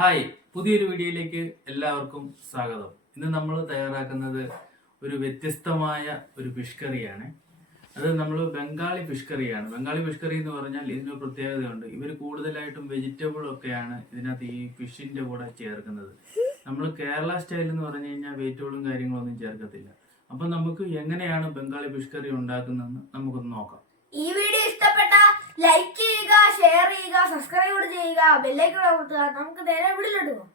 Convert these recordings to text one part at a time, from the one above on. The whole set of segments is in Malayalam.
ഹായ് പുതിയൊരു വീഡിയോയിലേക്ക് എല്ലാവർക്കും സ്വാഗതം. ഇന്ന് നമ്മൾ തയ്യാറാക്കുന്നത് ഒരു വ്യത്യസ്തമായ ഒരു ഫിഷ് കറിയാണ്. അത് നമ്മൾ ബംഗാളി ഫിഷ് കറിയാണ്. ബംഗാളി ഫിഷ് കറി എന്ന് പറഞ്ഞാൽ ഇതിന് പ്രത്യേകതയുണ്ട്. ഇവർ കൂടുതലായിട്ടും വെജിറ്റബിൾ ഒക്കെയാണ് ഇതിനകത്ത് ഈ ഫിഷിന്റെ കൂടെ ചേർക്കുന്നത്. നമ്മൾ കേരള സ്റ്റൈൽ എന്ന് പറഞ്ഞു കഴിഞ്ഞാൽ വെജിറ്റബിളും കാര്യങ്ങളൊന്നും ചേർക്കത്തില്ല. അപ്പം നമുക്ക് എങ്ങനെയാണ് ബംഗാളി ഫിഷ് കറി ഉണ്ടാക്കുന്നതെന്ന് നമുക്കൊന്ന് നോക്കാം. ഈ വീഡിയോ ഇഷ്ടപ്പെട്ട ലൈക്ക് സബ്സ്ക്രൈബ് കൂടെ ചെയ്യുക ബെല്ലൈക്കൺ അമർത്തുക നമുക്ക് നേരെ വീട്ടിലോട്ട് പോകാം.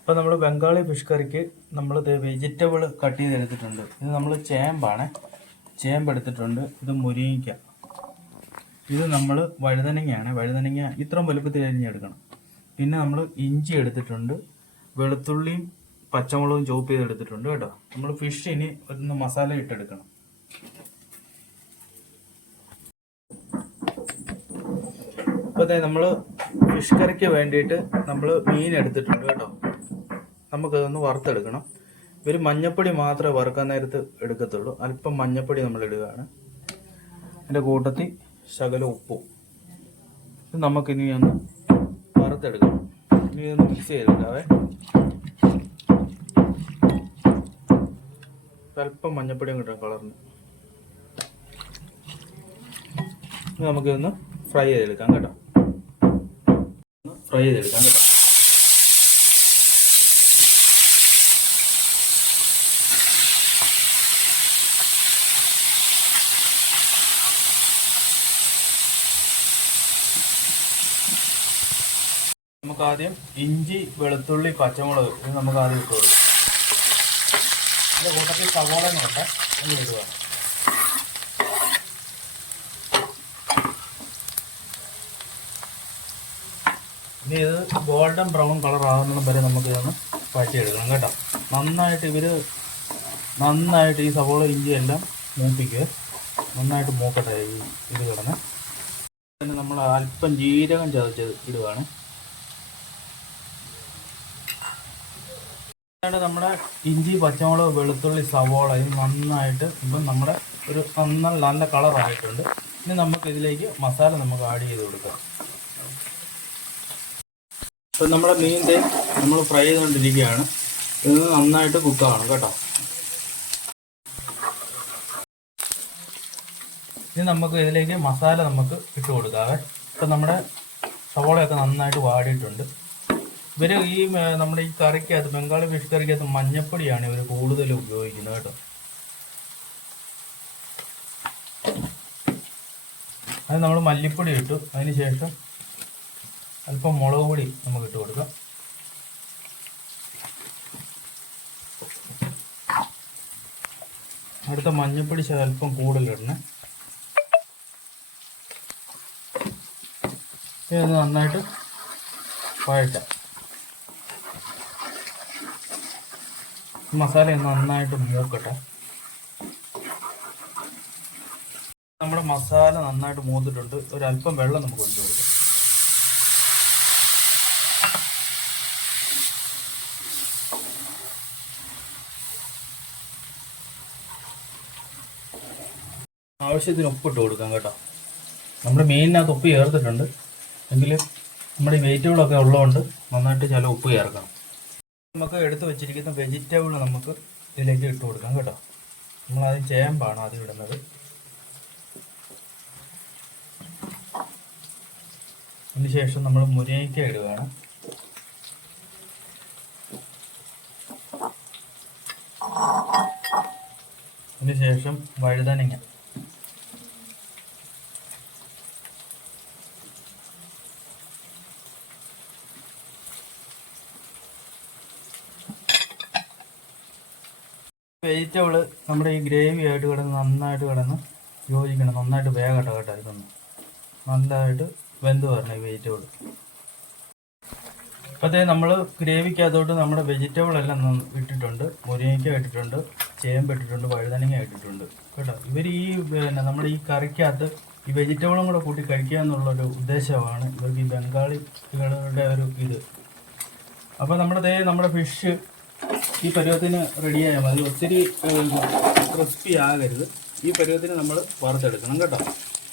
അപ്പോൾ നമ്മൾ ബംഗാളി ഫിഷ് കറിക്ക് നമ്മൾ വെജിറ്റബിൾ കട്ട് ചെയ്തെടുത്തിട്ടുണ്ട്. ഇത് നമ്മൾ ചേമ്പാണ്. ചേമ്പ് എടുത്തിട്ടുണ്ട്. ഇത് മുരിങ്ങിക്ക ഇത് നമ്മൾ വഴുതനങ്ങയാണ്. വഴുതനങ്ങ ഇത്രയും വലുപ്പത്തിൽ അരിഞ്ഞെടുക്കണം പിന്നെ നമ്മൾ ഇഞ്ചി എടുത്തിട്ടുണ്ട്. വെളുത്തുള്ളിയും പച്ചമുളകും ചോപ്പ് ചെയ്തെടുത്തിട്ടുണ്ട് കേട്ടോ. നമ്മൾ ഫിഷ് ഇനി ഒന്ന് മസാല ഇട്ടെടുക്കണം. ഇപ്പൊ അതെ നമ്മൾ ഫിഷ് കറിക്ക് വേണ്ടിയിട്ട് നമ്മൾ മീൻ എടുത്തിട്ടുണ്ട് കേട്ടോ. നമുക്കതൊന്ന് വറുത്തെടുക്കണം. ഇവർ മഞ്ഞപ്പൊടി മാത്രമേ വറുക്കാൻ നേരത്ത് എടുക്കത്തുള്ളൂ. അല്പം മഞ്ഞപ്പൊടി നമ്മൾ ഇടുകയാണ്. അതിന്റെ കൂട്ടത്തിൽ ശകല ഉപ്പും. നമുക്കിനി ഒന്ന് വറുത്തെടുക്കണം. ഇനി ഇതൊന്ന് മിക്സ് ചെയ്തെടുക്കാവേ. അല്പം മഞ്ഞപ്പൊടിയും കിട്ടും കളറിന്. നമുക്ക് നമുക്കിതൊന്ന് ഫ്രൈ ചെയ്തെടുക്കാം കേട്ടോ. ഫ്രൈ ചെയ്തെടുക്കാം കേട്ടോ. നമുക്ക് ആദ്യം ഇഞ്ചി വെളുത്തുള്ളി പച്ചമുളക് ഇത് നമുക്ക് ആദ്യം ഇട്ട് കൊടുക്കാം. അതിന്റെ കൂട്ടത്തിൽ സവോള നോട്ട് ഒന്ന് ഇടുക. ഇനി ഇത് ഗോൾഡൻ ബ്രൗൺ കളർ ആകുന്ന വരെ നമുക്ക് ഇതൊന്ന് പഴച്ചെടുക്കണം കേട്ടോ. നന്നായിട്ട് ഇവർ നന്നായിട്ട് ഈ സവോള ഇഞ്ചി എല്ലാം മൂപ്പിക്കുക നന്നായിട്ട് മൂക്കട്ടെ ഈ ഇത് കിടന്ന്. പിന്നെ നമ്മൾ അല്പം ജീരകം ചതച്ചത് ഇടുവാണ്. നമ്മുടെ ഇഞ്ചി പച്ചമുളക് വെളുത്തുള്ളി സവോള. ഇത് നന്നായിട്ട് ഇപ്പം നമ്മുടെ ഒരു നന്ന നല്ല കളറായിട്ടുണ്ട് ഇനി നമുക്ക് ഇതിലേക്ക് മസാല നമുക്ക് ആഡ് ചെയ്ത് കൊടുക്കാം. ഇപ്പം നമ്മുടെ മീൻ ദേ നമ്മൾ ഫ്രൈ ചെയ്തുകൊണ്ടിരിക്കുകയാണ്. ഇത് നന്നായിട്ട് കുക്കാണ് കേട്ടോ. ഇനി നമുക്ക് ഇതിലേക്ക് മസാല നമുക്ക് ഇട്ട് കൊടുക്കാം. ഇപ്പം നമ്മുടെ സവോളയൊക്കെ നന്നായിട്ട് വാടിയിട്ടുണ്ട്. ഇവർ ഈ നമ്മുടെ ഈ കറിക്കകത്ത് ബംഗാളി ഫിഷ് കറിക്കകത്ത് മഞ്ഞപ്പൊടിയാണ് ഇവർ കൂടുതൽ ഉപയോഗിക്കുന്നത് കേട്ടോ. അത് നമ്മൾ മല്ലിപ്പൊടി ഇട്ടു. അതിന് ശേഷം അല്പം മുളക് പൊടി നമുക്ക് ഇട്ട് കൊടുക്കാം. അടുത്ത മഞ്ഞപ്പൊടി അല്പം കൂടുതലിടണേ ഇത് നന്നായിട്ട് വഴറ്റാം. മസാല നന്നായിട്ട് മൂക്കട്ടെ. നമ്മുടെ മസാല നന്നായിട്ട് മൂത്തിട്ടുണ്ട്. ഒരല്പം വെള്ളം നമുക്ക് ഒഴിച്ചു കൊടുക്കാം. ആവശ്യത്തിന് ഉപ്പിട്ട് കൊടുക്കാം കേട്ടോ. നമ്മൾ മീനിനകത്ത് ഉപ്പ് ചേർത്തിട്ടുണ്ട്. എങ്കിൽ നമ്മുടെ വെജിറ്റബിളൊക്കെ ഉള്ളതുകൊണ്ട് നന്നായിട്ട് ചില ഉപ്പ് ചേർക്കണം. നമുക്ക് എടുത്തു വെച്ചിരിക്കുന്ന വെജിറ്റബിൾ നമുക്ക് ഇതിലേക്ക് ഇട്ട് കൊടുക്കാം കേട്ടോ. നമ്മൾ ആദ്യം ചേമ്പാണ് ആദ്യം ഇടുന്നത്. അതിനുശേഷം നമ്മൾ മുരിങ്ങയ്ക്ക ഇടുകയാണ്. അതിനുശേഷം വഴുതനങ്ങ. വെജിറ്റബിൾ നമ്മുടെ ഈ ഗ്രേവി ആയിട്ട് കിടന്ന് നന്നായിട്ട് കിടന്ന് യോജിക്കണം. നന്നായിട്ട് വേഗം കേട്ടോ ഇതൊന്ന്. നല്ലതായിട്ട് വെന്ത് വരണം ഈ വെജിറ്റബിൾ അപ്പോഴത്തേ നമ്മൾ ഗ്രേവിക്കകത്തോട്ട് നമ്മുടെ വെജിറ്റബിൾ എല്ലാം ഇട്ടിട്ടുണ്ട്. മുരിങ്ങയ്ക്ക ഇട്ടിട്ടുണ്ട്. ചേമ്പ് ഇട്ടിട്ടുണ്ട്. വഴുതനങ്ങ ഇട്ടിട്ടുണ്ട്. കേട്ടോ? ഇവർ ഈ പിന്നെ നമ്മുടെ ഈ കറിക്കകത്ത് ഈ വെജിറ്റബിളും കൂടെ കൂട്ടി കഴിക്കുക എന്നുള്ളൊരു ഉദ്ദേശമാണ് ഇവർക്ക് ഈ ബംഗാളികളുടെ ഒരു ഇത്. അപ്പോൾ നമ്മുടെ നമ്മുടെ ഫിഷ് ഈ പരുവത്തിന് റെഡിയായാൽ മതി. ഒത്തിരി ക്രിസ്പി ആകരുത്. ഈ പരുവത്തിന് നമ്മൾ വറുത്തെടുക്കണം കേട്ടോ.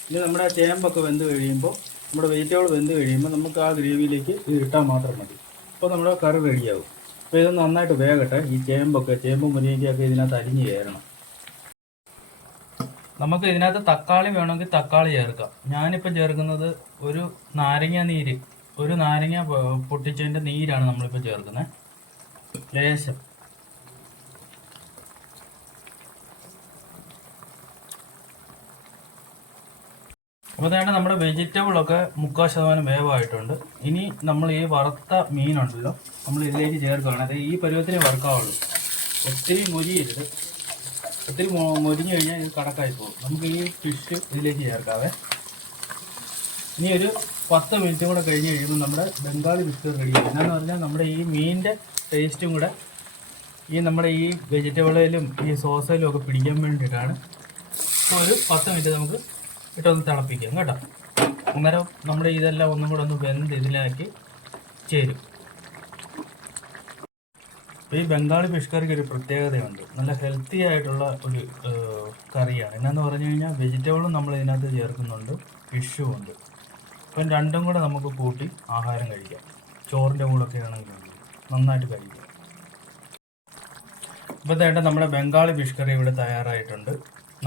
ഇനി നമ്മുടെ ചേമ്പൊക്കെ വെന്ത് കഴിയുമ്പോൾ നമ്മുടെ വെജിറ്റബിൾ വെന്ത് കഴിയുമ്പോൾ നമുക്ക് ആ ഗ്രേവിയിലേക്ക് ഇട്ടാൽ മാത്രം മതി. അപ്പോൾ നമ്മുടെ കറി റെഡിയാകും അപ്പോൾ ഇത് നന്നായിട്ട് വേകട്ടെ. ഈ ചേമ്പൊക്കെ ചേമ്പ് മുരിങ്ങയ്ക്കൊക്കെ ഇതിനകത്ത് അരിഞ്ഞ് കയറണം. നമുക്ക് ഇതിനകത്ത് തക്കാളി വേണമെങ്കിൽ തക്കാളി ചേർക്കാം. ഞാനിപ്പോൾ ചേർക്കുന്നത് ഒരു നാരങ്ങ നീര്. ഒരു നാരങ്ങ പൊട്ടിച്ചതിന്റെ നീരാണ് നമ്മളിപ്പോൾ ചേർക്കുന്നത്. ലേശം അപ്പോൾ തന്നെ നമ്മുടെ വെജിറ്റബിൾ ഒക്കെ മുക്കാൽ ശതമാനം വേവായിട്ടുണ്ട്. ഇനി നമ്മൾ ഈ വറുത്ത മീനുണ്ടല്ലോ നമ്മൾ ഇതിലേക്ക് ചേർക്കുകയാണ്. അത് ഈ പരുവത്തിനെ വറുക്കാവുള്ളൂ. ഒത്തിരി മൊരിയരുത്. ഒത്തിരി മൊരിഞ്ഞു കഴിഞ്ഞാൽ ഇത് കടക്കായി പോകും. നമുക്ക് ഈ ഫിഷ് ഇതിലേക്ക് ചേർക്കാവേ. ഇനി ഒരു പത്ത് മിനിറ്റും കൂടെ കഴിഞ്ഞ് കഴിയുമ്പോൾ നമ്മുടെ ബംഗാളി ബിസ്ക്കറ്റ് റെഡി ആയി. എന്നാന്ന് പറഞ്ഞാൽ നമ്മുടെ ഈ മീനിന്റെ ടേസ്റ്റും കൂടെ ഈ നമ്മുടെ ഈ വെജിറ്റബിളിലും ഈ സോസിലും ഒക്കെ പിടിക്കാൻ വേണ്ടിയിട്ടാണ് ഒരു പത്ത് മിനിറ്റ് നമുക്ക് ഇട്ടൊന്ന് തിളപ്പിക്കാം കേട്ടോ. അന്നേരം നമ്മുടെ ഇതെല്ലാം ഒന്നും കൂടെ ഒന്ന് വെന്ത് ഇതിലാക്കി ചേരും. ഈ ബംഗാളി ഫിഷ് കറിക്ക് ഒരു പ്രത്യേകതയുണ്ട്. നല്ല ഹെൽത്തി ആയിട്ടുള്ള ഒരു കറിയാണ്. എന്നാന്ന് പറഞ്ഞു കഴിഞ്ഞാൽ വെജിറ്റബിളും നമ്മൾ ഇതിനകത്ത് ചേർക്കുന്നുണ്ട്. ഫിഷും ഉണ്ട്. അപ്പം രണ്ടും കൂടെ നമുക്ക് കൂട്ടി ആഹാരം കഴിക്കാം. ചോറിന്റെ കൂടെ ഒക്കെ ആണെങ്കിൽ നന്നായിട്ട് കഴിക്കാം. ഇപ്പോൾ തേട്ട നമ്മുടെ ബംഗാളി ഫിഷ് കറി ഇവിടെ തയ്യാറായിട്ടുണ്ട്.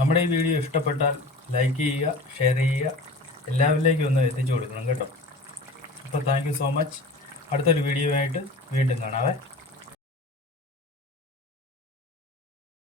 നമ്മുടെ ഈ വീഡിയോ ഇഷ്ടപ്പെട്ടാൽ ലൈക്ക് ചെയ്യുക ഷെയർ ചെയ്യുക എല്ലാവരിലേക്കും ഒന്ന് എത്തിച്ചു കൊടുക്കണം കേട്ടോ. അപ്പോൾ താങ്ക് യു സോ മച്ച്. അടുത്തൊരു വീഡിയോ ആയിട്ട് വീണ്ടും കാണാവേ.